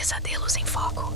Pesadelos em Foco.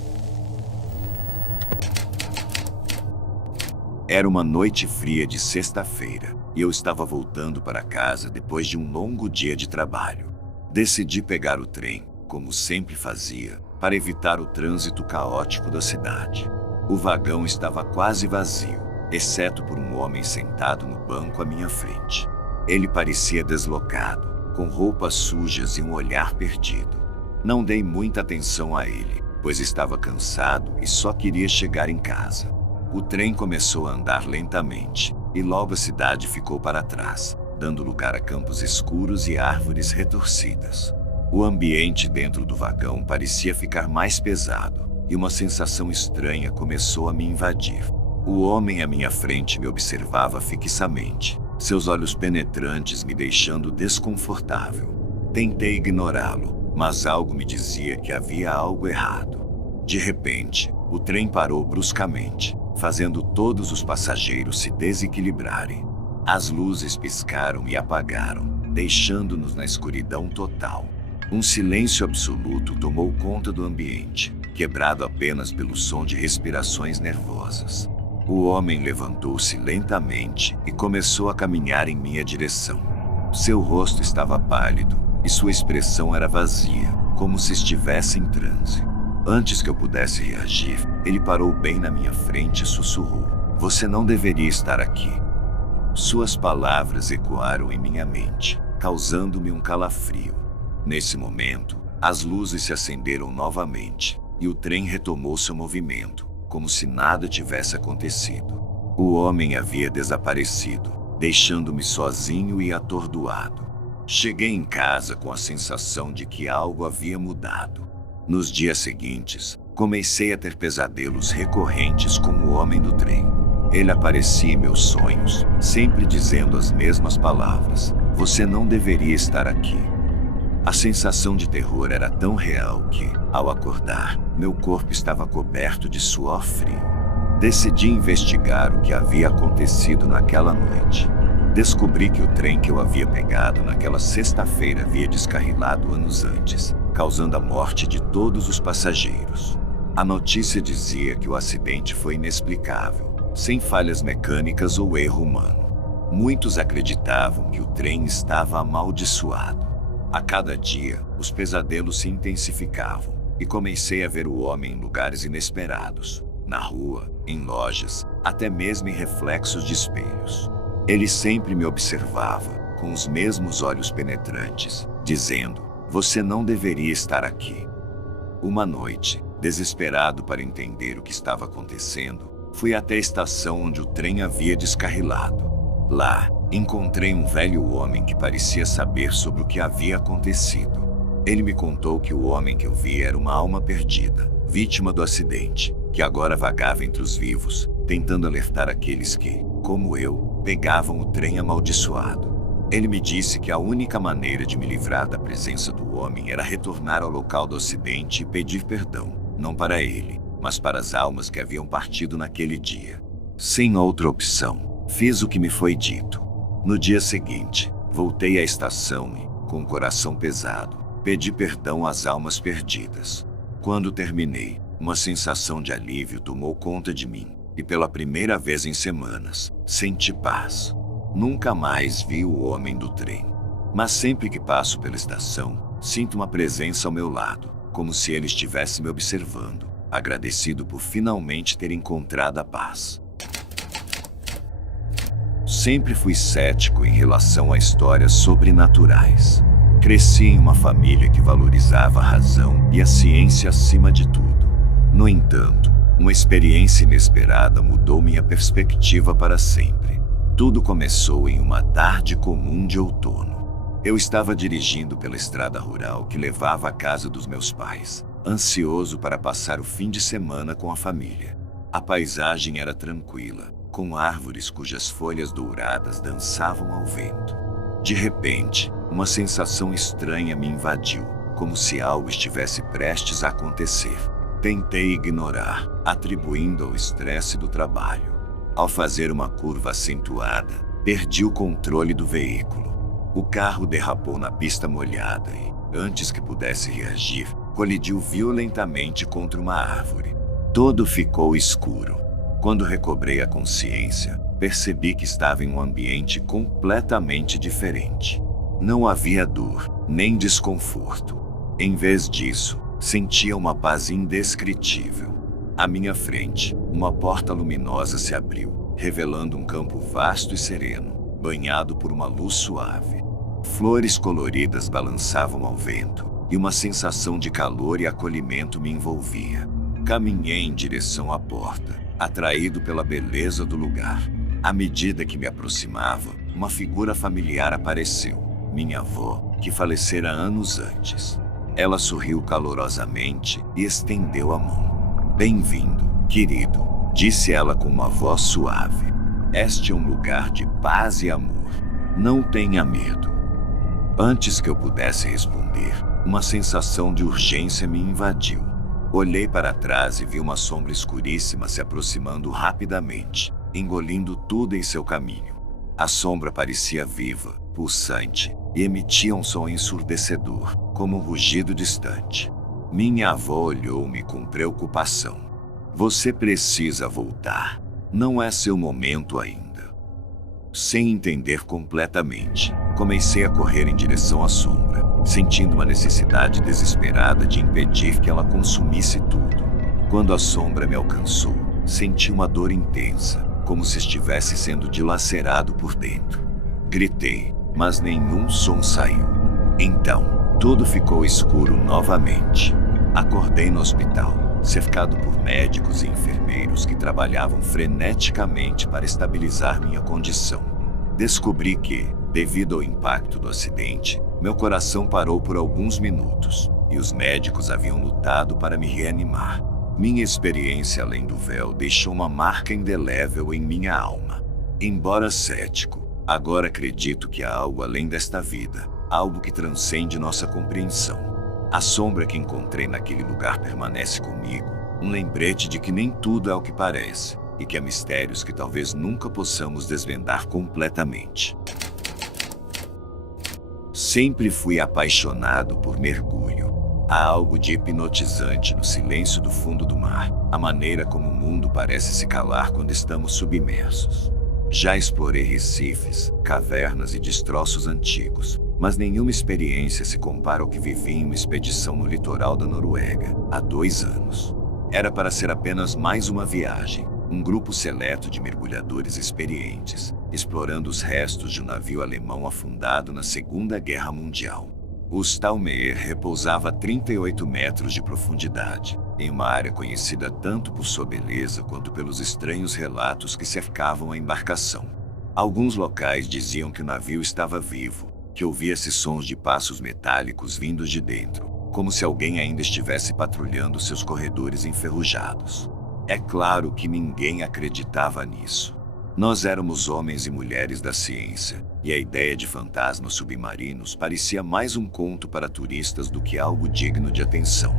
Era uma noite fria de sexta-feira e eu estava voltando para casa depois de um longo dia de trabalho. Decidi pegar o trem, como sempre fazia, para evitar o trânsito caótico da cidade. O vagão estava quase vazio, exceto por um homem sentado no banco à minha frente. Ele parecia deslocado, com roupas sujas e um olhar perdido. Não dei muita atenção a ele, pois estava cansado e só queria chegar em casa. O trem começou a andar lentamente, e logo a cidade ficou para trás, dando lugar a campos escuros e árvores retorcidas. O ambiente dentro do vagão parecia ficar mais pesado, e uma sensação estranha começou a me invadir. O homem à minha frente me observava fixamente, seus olhos penetrantes me deixando desconfortável. Tentei ignorá-lo, mas algo me dizia que havia algo errado. De repente, o trem parou bruscamente, fazendo todos os passageiros se desequilibrarem. As luzes piscaram e apagaram, deixando-nos na escuridão total. Um silêncio absoluto tomou conta do ambiente, quebrado apenas pelo som de respirações nervosas. O homem levantou-se lentamente e começou a caminhar em minha direção. Seu rosto estava pálido e sua expressão era vazia, como se estivesse em transe. Antes que eu pudesse reagir, ele parou bem na minha frente e sussurrou: "Você não deveria estar aqui." Suas palavras ecoaram em minha mente, causando-me um calafrio. Nesse momento, as luzes se acenderam novamente, e o trem retomou seu movimento, como se nada tivesse acontecido. O homem havia desaparecido, deixando-me sozinho e atordoado. Cheguei em casa com a sensação de que algo havia mudado. Nos dias seguintes, comecei a ter pesadelos recorrentes com o homem do trem. Ele aparecia em meus sonhos, sempre dizendo as mesmas palavras: "Você não deveria estar aqui." A sensação de terror era tão real que, ao acordar, meu corpo estava coberto de suor frio. Decidi investigar o que havia acontecido naquela noite. Descobri que o trem que eu havia pegado naquela sexta-feira havia descarrilado anos antes, causando a morte de todos os passageiros. A notícia dizia que o acidente foi inexplicável, sem falhas mecânicas ou erro humano. Muitos acreditavam que o trem estava amaldiçoado. A cada dia, os pesadelos se intensificavam, e comecei a ver o homem em lugares inesperados, na rua, em lojas, até mesmo em reflexos de espelhos. Ele sempre me observava, com os mesmos olhos penetrantes, dizendo: "Você não deveria estar aqui." Uma noite, desesperado para entender o que estava acontecendo, fui até a estação onde o trem havia descarrilado. Lá, encontrei um velho homem que parecia saber sobre o que havia acontecido. Ele me contou que o homem que eu vi era uma alma perdida, vítima do acidente, que agora vagava entre os vivos, tentando alertar aqueles que, como eu, pegavam o trem amaldiçoado. Ele me disse que a única maneira de me livrar da presença do homem era retornar ao local do acidente e pedir perdão, não para ele, mas para as almas que haviam partido naquele dia. Sem outra opção, fiz o que me foi dito. No dia seguinte, voltei à estação e, com o coração pesado, pedi perdão às almas perdidas. Quando terminei, uma sensação de alívio tomou conta de mim, e pela primeira vez em semanas, senti paz. Nunca mais vi o homem do trem. Mas sempre que passo pela estação, sinto uma presença ao meu lado, como se ele estivesse me observando, agradecido por finalmente ter encontrado a paz. Sempre fui cético em relação a histórias sobrenaturais. Cresci em uma família que valorizava a razão e a ciência acima de tudo. No entanto, uma experiência inesperada mudou minha perspectiva para sempre. Tudo começou em uma tarde comum de outono. Eu estava dirigindo pela estrada rural que levava à casa dos meus pais, ansioso para passar o fim de semana com a família. A paisagem era tranquila, com árvores cujas folhas douradas dançavam ao vento. De repente, uma sensação estranha me invadiu, como se algo estivesse prestes a acontecer. Tentei ignorar, atribuindo ao estresse do trabalho. Ao fazer uma curva acentuada, perdi o controle do veículo. O carro derrapou na pista molhada e, antes que pudesse reagir, colidiu violentamente contra uma árvore. Tudo ficou escuro. Quando recobrei a consciência, percebi que estava em um ambiente completamente diferente. Não havia dor, nem desconforto. Em vez disso, sentia uma paz indescritível. À minha frente, uma porta luminosa se abriu, revelando um campo vasto e sereno, banhado por uma luz suave. Flores coloridas balançavam ao vento, e uma sensação de calor e acolhimento me envolvia. Caminhei em direção à porta, atraído pela beleza do lugar. À medida que me aproximava, uma figura familiar apareceu, minha avó, que falecera anos antes. Ela sorriu calorosamente e estendeu a mão. "Bem-vindo, querido", disse ela com uma voz suave. "Este é um lugar de paz e amor. Não tenha medo." Antes que eu pudesse responder, uma sensação de urgência me invadiu. Olhei para trás e vi uma sombra escuríssima se aproximando rapidamente, engolindo tudo em seu caminho. A sombra parecia viva, pulsante, e emitia um som ensurdecedor, como um rugido distante. Minha avó olhou-me com preocupação. "Você precisa voltar. Não é seu momento ainda." Sem entender completamente, comecei a correr em direção à sombra, sentindo uma necessidade desesperada de impedir que ela consumisse tudo. Quando a sombra me alcançou, senti uma dor intensa, como se estivesse sendo dilacerado por dentro. Gritei, mas nenhum som saiu. Então, tudo ficou escuro novamente. Acordei no hospital, cercado por médicos e enfermeiros que trabalhavam freneticamente para estabilizar minha condição. Descobri que, devido ao impacto do acidente, meu coração parou por alguns minutos, e os médicos haviam lutado para me reanimar. Minha experiência além do véu deixou uma marca indelével em minha alma. Embora cético, agora acredito que há algo além desta vida, algo que transcende nossa compreensão. A sombra que encontrei naquele lugar permanece comigo, um lembrete de que nem tudo é o que parece, e que há mistérios que talvez nunca possamos desvendar completamente. Sempre fui apaixonado por mergulho. Há algo de hipnotizante no silêncio do fundo do mar, a maneira como o mundo parece se calar quando estamos submersos. Já explorei recifes, cavernas e destroços antigos, mas nenhuma experiência se compara ao que vivi em uma expedição no litoral da Noruega, há 2 anos. Era para ser apenas mais uma viagem, um grupo seleto de mergulhadores experientes, explorando os restos de um navio alemão afundado na Segunda Guerra Mundial. O Stalmeer repousava a 38 metros de profundidade, em uma área conhecida tanto por sua beleza quanto pelos estranhos relatos que cercavam a embarcação. Alguns locais diziam que o navio estava vivo, que ouvia-se sons de passos metálicos vindos de dentro, como se alguém ainda estivesse patrulhando seus corredores enferrujados. É claro que ninguém acreditava nisso. Nós éramos homens e mulheres da ciência, e a ideia de fantasmas submarinos parecia mais um conto para turistas do que algo digno de atenção.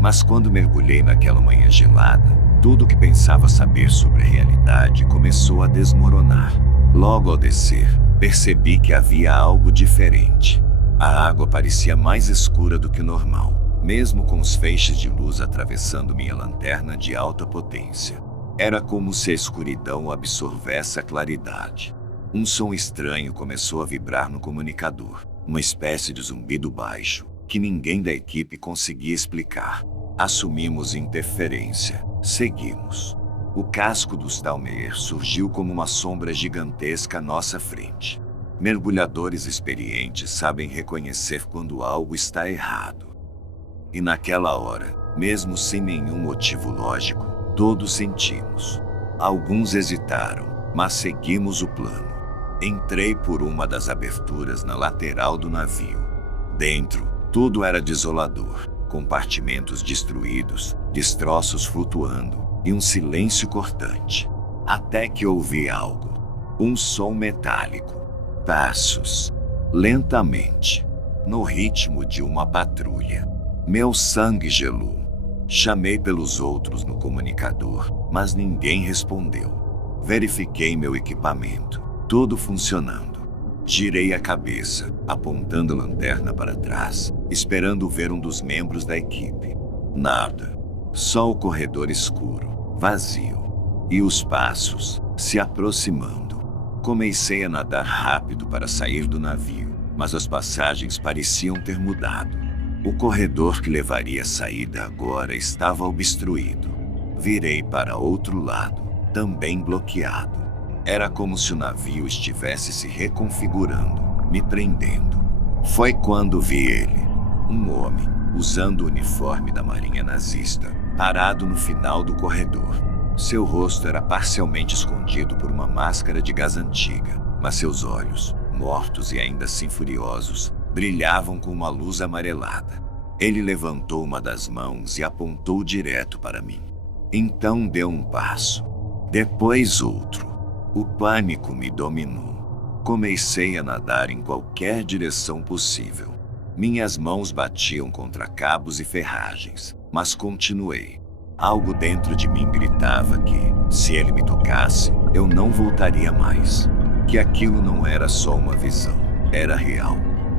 Mas quando mergulhei naquela manhã gelada, tudo o que pensava saber sobre a realidade começou a desmoronar. Logo ao descer, percebi que havia algo diferente. A água parecia mais escura do que o normal, mesmo com os feixes de luz atravessando minha lanterna de alta potência. Era como se a escuridão absorvesse a claridade. Um som estranho começou a vibrar no comunicador, uma espécie de zumbido baixo, que ninguém da equipe conseguia explicar. Assumimos interferência. Seguimos. O casco do Stalmeer surgiu como uma sombra gigantesca à nossa frente. Mergulhadores experientes sabem reconhecer quando algo está errado. E naquela hora, mesmo sem nenhum motivo lógico, todos sentimos. Alguns hesitaram, mas seguimos o plano. Entrei por uma das aberturas na lateral do navio. Dentro, tudo era desolador. Compartimentos destruídos, destroços flutuando, e um silêncio cortante. Até que ouvi algo. Um som metálico. Passos. Lentamente. No ritmo de uma patrulha. Meu sangue gelou. Chamei pelos outros no comunicador, mas ninguém respondeu. Verifiquei meu equipamento. Tudo funcionando. Girei a cabeça, apontando a lanterna para trás, esperando ver um dos membros da equipe. Nada. Só o corredor escuro, vazio. E os passos, se aproximando. Comecei a nadar rápido para sair do navio, mas as passagens pareciam ter mudado. O corredor que levaria à saída agora estava obstruído. Virei para outro lado, também bloqueado. Era como se o navio estivesse se reconfigurando, me prendendo. Foi quando vi ele, um homem, usando o uniforme da marinha nazista, parado no final do corredor. Seu rosto era parcialmente escondido por uma máscara de gás antiga, mas seus olhos, mortos e ainda assim furiosos, brilhavam com uma luz amarelada. Ele levantou uma das mãos e apontou direto para mim. Então deu um passo, depois outro. O pânico me dominou. Comecei a nadar em qualquer direção possível. Minhas mãos batiam contra cabos e ferragens, mas continuei. Algo dentro de mim gritava que, se ele me tocasse, eu não voltaria mais. Que aquilo não era só uma visão, era real.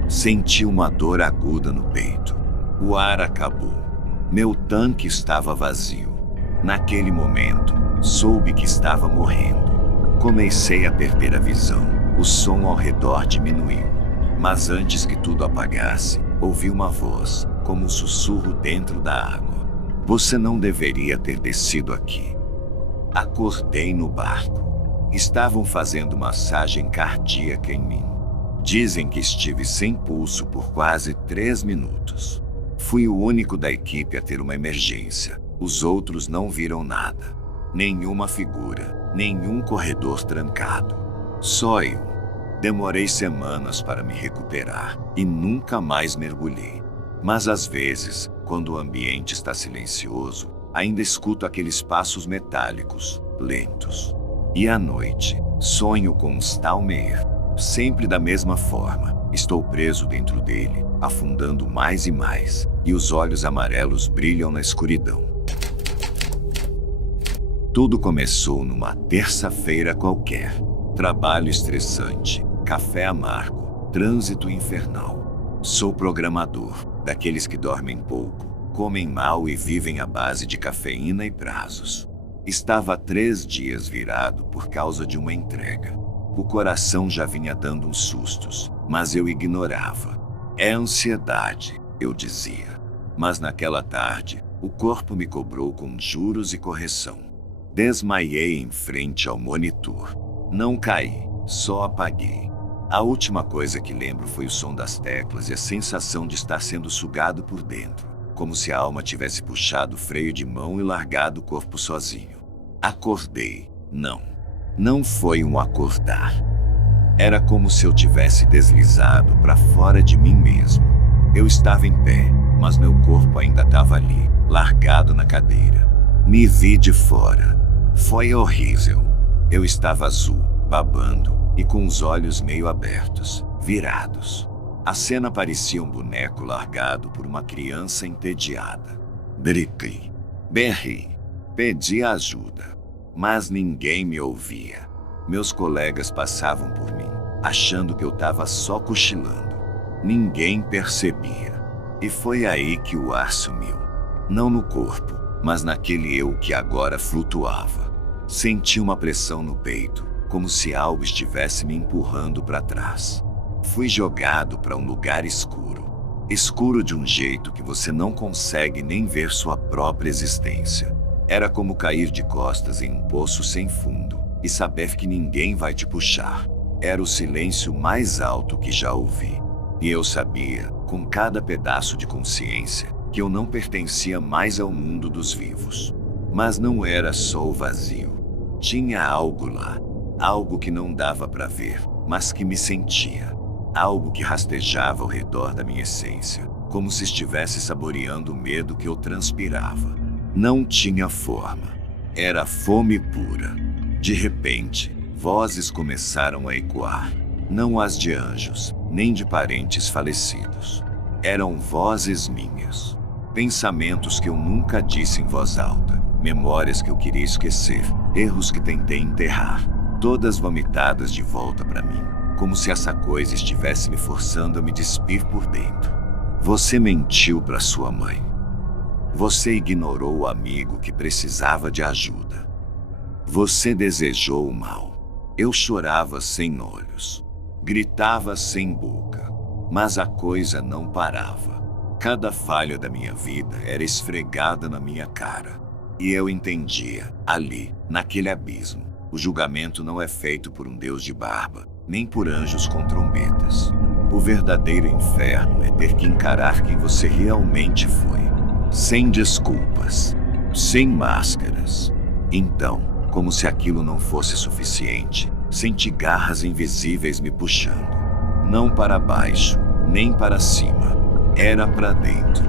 Senti uma dor aguda no peito. O ar acabou. Meu tanque estava vazio. Naquele momento, soube que estava morrendo. Comecei a perder a visão. O som ao redor diminuiu. Mas antes que tudo apagasse, ouvi uma voz, como um sussurro dentro da água. Você não deveria ter descido aqui. Acordei no barco. Estavam fazendo massagem cardíaca em mim. Dizem que estive sem pulso por quase 3 minutos. Fui o único da equipe a ter uma emergência. Os outros não viram nada. Nenhuma figura, nenhum corredor trancado. Só eu. Demorei semanas para me recuperar e nunca mais mergulhei. Mas às vezes, quando o ambiente está silencioso, ainda escuto aqueles passos metálicos, lentos. E à noite, sonho com um Stalmeyer. Sempre da mesma forma, estou preso dentro dele, afundando mais e mais, e os olhos amarelos brilham na escuridão. Tudo começou numa terça-feira qualquer. Trabalho estressante, café amargo, trânsito infernal. Sou programador, daqueles que dormem pouco, comem mal e vivem à base de cafeína e prazos. Estava há 3 dias virado por causa de uma entrega. O coração já vinha dando uns sustos, mas eu ignorava. É ansiedade, eu dizia. Mas naquela tarde, o corpo me cobrou com juros e correção. Desmaiei em frente ao monitor. Não caí, só apaguei. A última coisa que lembro foi o som das teclas e a sensação de estar sendo sugado por dentro, como se a alma tivesse puxado o freio de mão e largado o corpo sozinho. Acordei. Não foi um acordar. Era como se eu tivesse deslizado para fora de mim mesmo. Eu estava em pé, mas meu corpo ainda estava ali, largado na cadeira. Me vi de fora. Foi horrível. Eu estava azul, babando, e com os olhos meio abertos, virados. A cena parecia um boneco largado por uma criança entediada. Gritei, berrei, pedi ajuda, mas ninguém me ouvia. Meus colegas passavam por mim, achando que eu estava só cochilando. Ninguém percebia. E foi aí que o ar sumiu. Não no corpo, mas naquele eu que agora flutuava. Senti uma pressão no peito, como se algo estivesse me empurrando para trás. Fui jogado para um lugar escuro. Escuro de um jeito que você não consegue nem ver sua própria existência. Era como cair de costas em um poço sem fundo e saber que ninguém vai te puxar. Era o silêncio mais alto que já ouvi. E eu sabia, com cada pedaço de consciência, que eu não pertencia mais ao mundo dos vivos. Mas não era só o vazio. Tinha algo lá. Algo que não dava para ver, mas que me sentia. Algo que rastejava ao redor da minha essência, como se estivesse saboreando o medo que eu transpirava. Não tinha forma. Era fome pura. De repente, vozes começaram a ecoar. Não as de anjos, nem de parentes falecidos. Eram vozes minhas. Pensamentos que eu nunca disse em voz alta. Memórias que eu queria esquecer. Erros que tentei enterrar. Todas vomitadas de volta para mim, como se essa coisa estivesse me forçando a me despir por dentro. Você mentiu para sua mãe. Você ignorou o amigo que precisava de ajuda. Você desejou o mal. Eu chorava sem olhos. Gritava sem boca. Mas a coisa não parava. Cada falha da minha vida era esfregada na minha cara. E eu entendia, ali, naquele abismo, o julgamento não é feito por um Deus de barba, nem por anjos com trombetas. O verdadeiro inferno é ter que encarar quem você realmente foi. Sem desculpas. Sem máscaras. Então, como se aquilo não fosse suficiente, senti garras invisíveis me puxando. Não para baixo, nem para cima. Era para dentro.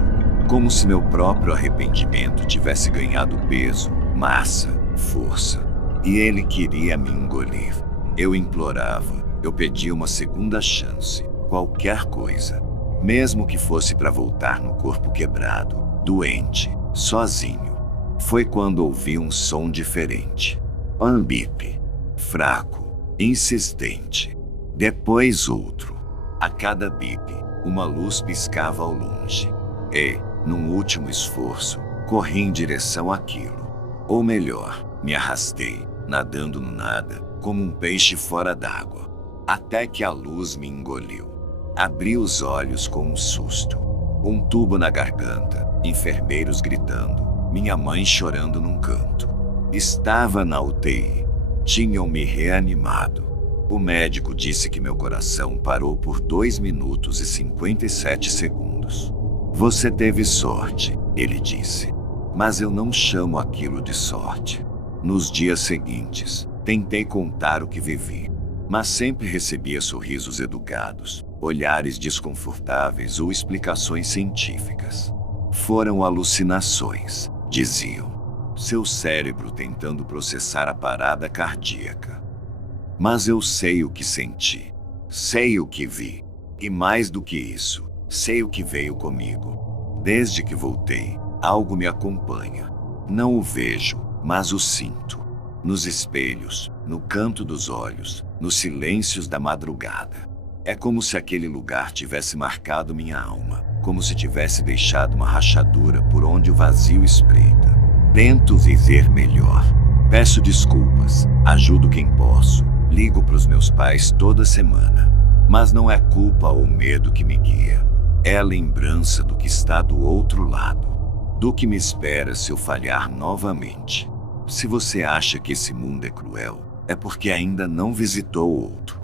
Como se meu próprio arrependimento tivesse ganhado peso, massa, força. E ele queria me engolir. Eu implorava, eu pedia uma segunda chance, qualquer coisa. Mesmo que fosse para voltar no corpo quebrado, doente, sozinho. Foi quando ouvi um som diferente. Um bip. Fraco, insistente. Depois outro. A cada bip, uma luz piscava ao longe. E, num último esforço, corri em direção àquilo. Ou melhor, me arrastei, nadando no nada, como um peixe fora d'água. Até que a luz me engoliu. Abri os olhos com um susto. Um tubo na garganta, enfermeiros gritando, minha mãe chorando num canto. Estava na UTI. Tinham me reanimado. O médico disse que meu coração parou por 2 minutos e 57 segundos. Você teve sorte, ele disse. Mas eu não chamo aquilo de sorte. Nos dias seguintes, tentei contar o que vivi, mas sempre recebia sorrisos educados, olhares desconfortáveis ou explicações científicas. Foram alucinações, diziam. Seu cérebro tentando processar a parada cardíaca. Mas eu sei o que senti. Sei o que vi. E mais do que isso, sei o que veio comigo. Desde que voltei, algo me acompanha. Não o vejo, mas o sinto. Nos espelhos, no canto dos olhos, nos silêncios da madrugada. É como se aquele lugar tivesse marcado minha alma, como se tivesse deixado uma rachadura por onde o vazio espreita. Tento viver melhor. Peço desculpas, ajudo quem posso, ligo para os meus pais toda semana. Mas não é culpa ou medo que me guia. É a lembrança do que está do outro lado. Do que me espera se eu falhar novamente. Se você acha que esse mundo é cruel, é porque ainda não visitou outro.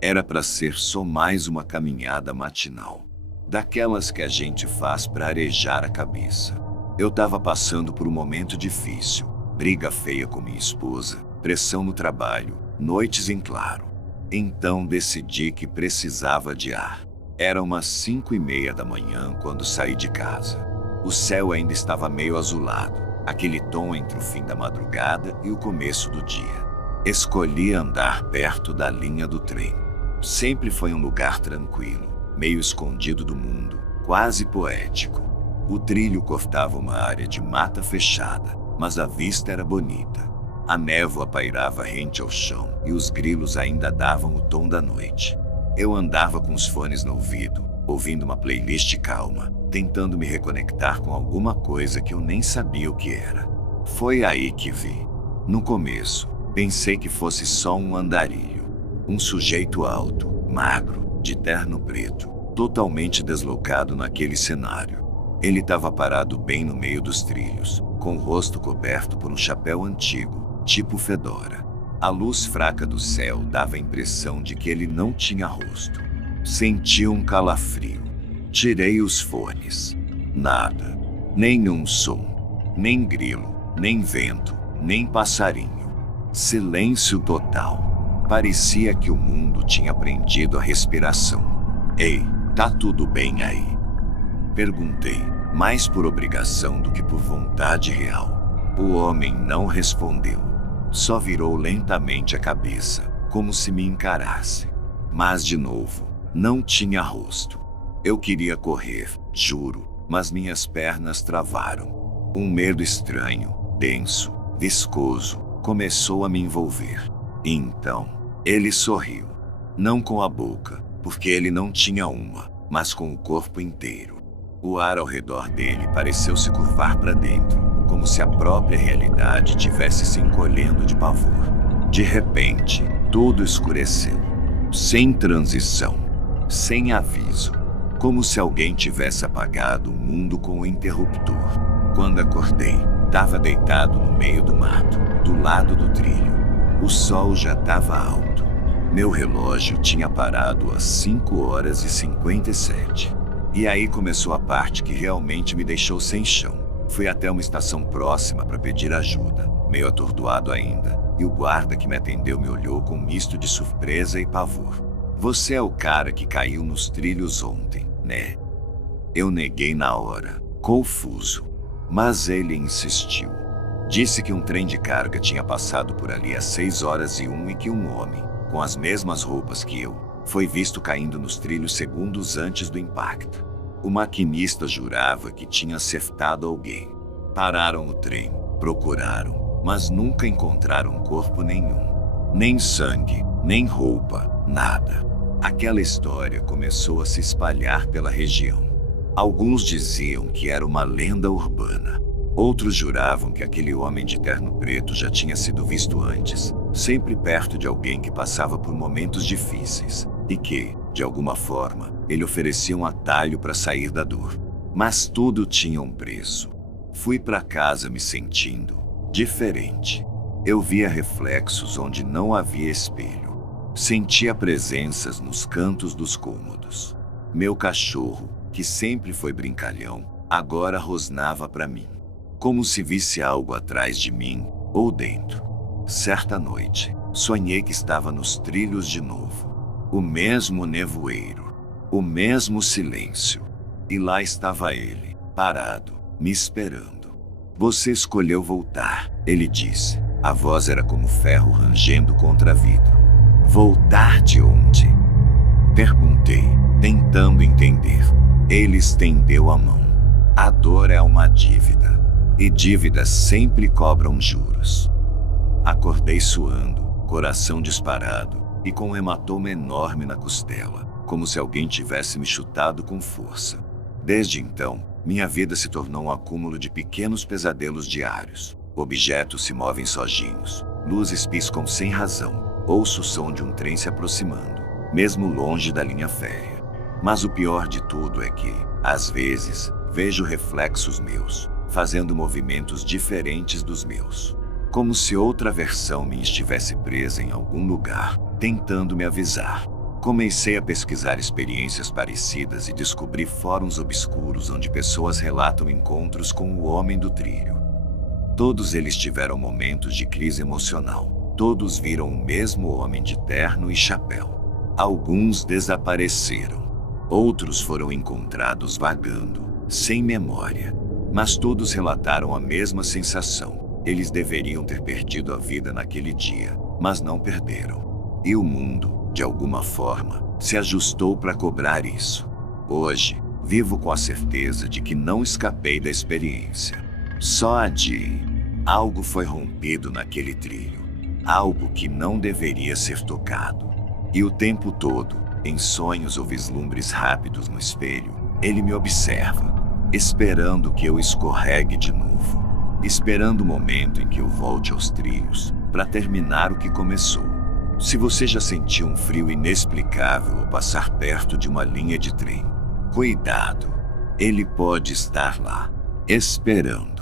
Era para ser só mais uma caminhada matinal. Daquelas que a gente faz para arejar a cabeça. Eu estava passando por um momento difícil. Briga feia com minha esposa, pressão no trabalho, noites em claro. Então decidi que precisava de ar. Era umas 5:30 da manhã quando saí de casa. O céu ainda estava meio azulado, aquele tom entre o fim da madrugada e o começo do dia. Escolhi andar perto da linha do trem. Sempre foi um lugar tranquilo, meio escondido do mundo, quase poético. O trilho cortava uma área de mata fechada, mas a vista era bonita. A névoa pairava rente ao chão e os grilos ainda davam o tom da noite. Eu andava com os fones no ouvido, ouvindo uma playlist calma, tentando me reconectar com alguma coisa que eu nem sabia o que era. Foi aí que vi. No começo, pensei que fosse só um andarilho. Um sujeito alto, magro, de terno preto, totalmente deslocado naquele cenário. Ele estava parado bem no meio dos trilhos, com o rosto coberto por um chapéu antigo, tipo fedora. A luz fraca do céu dava a impressão de que ele não tinha rosto. Senti um calafrio. Tirei os fones. Nada. Nenhum som. Nem grilo, nem vento, nem passarinho. Silêncio total. Parecia que o mundo tinha prendido a respiração. Ei, tá tudo bem aí? Perguntei, mais por obrigação do que por vontade real. O homem não respondeu. Só virou lentamente a cabeça, como se me encarasse. Mas de novo, não tinha rosto. Eu queria correr, juro, mas minhas pernas travaram. Um medo estranho, denso, viscoso, começou a me envolver. E então, Ele sorriu. Não com a boca, porque ele não tinha uma, mas com o corpo inteiro. O ar ao redor dele pareceu se curvar para dentro, como se a própria realidade tivesse se encolhendo de pavor. De repente, tudo escureceu. Sem transição, sem aviso, como se alguém tivesse apagado o mundo com o interruptor. Quando acordei, estava deitado no meio do mato, do lado do trilho. O sol já estava alto. Meu relógio tinha parado às 5h57. E aí começou a parte que realmente me deixou sem chão. Fui até uma estação próxima para pedir ajuda, meio atordoado ainda, e o guarda que me atendeu me olhou com um misto de surpresa e pavor. Você é o cara que caiu nos trilhos ontem, né? Eu neguei na hora, confuso. Mas ele insistiu. Disse que um trem de carga tinha passado por ali às 6h01 e que um homem, com as mesmas roupas que eu, foi visto caindo nos trilhos segundos antes do impacto. O maquinista jurava que tinha acertado alguém. Pararam o trem, procuraram, mas nunca encontraram corpo nenhum. Nem sangue, nem roupa, nada. Aquela história começou a se espalhar pela região. Alguns diziam que era uma lenda urbana. Outros juravam que aquele homem de terno preto já tinha sido visto antes, sempre perto de alguém que passava por momentos difíceis, e que, de alguma forma, ele oferecia um atalho para sair da dor. Mas tudo tinha um preço. Fui para casa me sentindo diferente. Eu via reflexos onde não havia espelho. Sentia presenças nos cantos dos cômodos. Meu cachorro, que sempre foi brincalhão, agora rosnava para mim, como se visse algo atrás de mim ou dentro. Certa noite, sonhei que estava nos trilhos de novo. O mesmo nevoeiro, o mesmo silêncio. E lá estava ele, parado, me esperando. Você escolheu voltar, ele disse. A voz era como ferro rangendo contra vidro. Voltar de onde? Perguntei, tentando entender. Ele estendeu a mão. A dor é uma dívida, e dívidas sempre cobram juros. Acordei suando, coração disparado, e com um hematoma enorme na costela, como se alguém tivesse me chutado com força. Desde então, minha vida se tornou um acúmulo de pequenos pesadelos diários. Objetos se movem sozinhos, luzes piscam sem razão, ouço o som de um trem se aproximando, mesmo longe da linha férrea. Mas o pior de tudo é que, às vezes, vejo reflexos meus, fazendo movimentos diferentes dos meus. Como se outra versão me estivesse presa em algum lugar, tentando me avisar. Comecei a pesquisar experiências parecidas e descobri fóruns obscuros onde pessoas relatam encontros com o homem do trilho. Todos eles tiveram momentos de crise emocional. Todos viram o mesmo homem de terno e chapéu. Alguns desapareceram. Outros foram encontrados vagando, sem memória. Mas todos relataram a mesma sensação. Eles deveriam ter perdido a vida naquele dia, mas não perderam. E o mundo, de alguma forma, se ajustou para cobrar isso. Hoje, vivo com a certeza de que não escapei da experiência. Só adiei. Algo foi rompido naquele trilho. Algo que não deveria ser tocado. E o tempo todo, em sonhos ou vislumbres rápidos no espelho, ele me observa, esperando que eu escorregue de novo. Esperando o momento em que eu volte aos trilhos, para terminar o que começou. Se você já sentiu um frio inexplicável ao passar perto de uma linha de trem, cuidado, ele pode estar lá, esperando.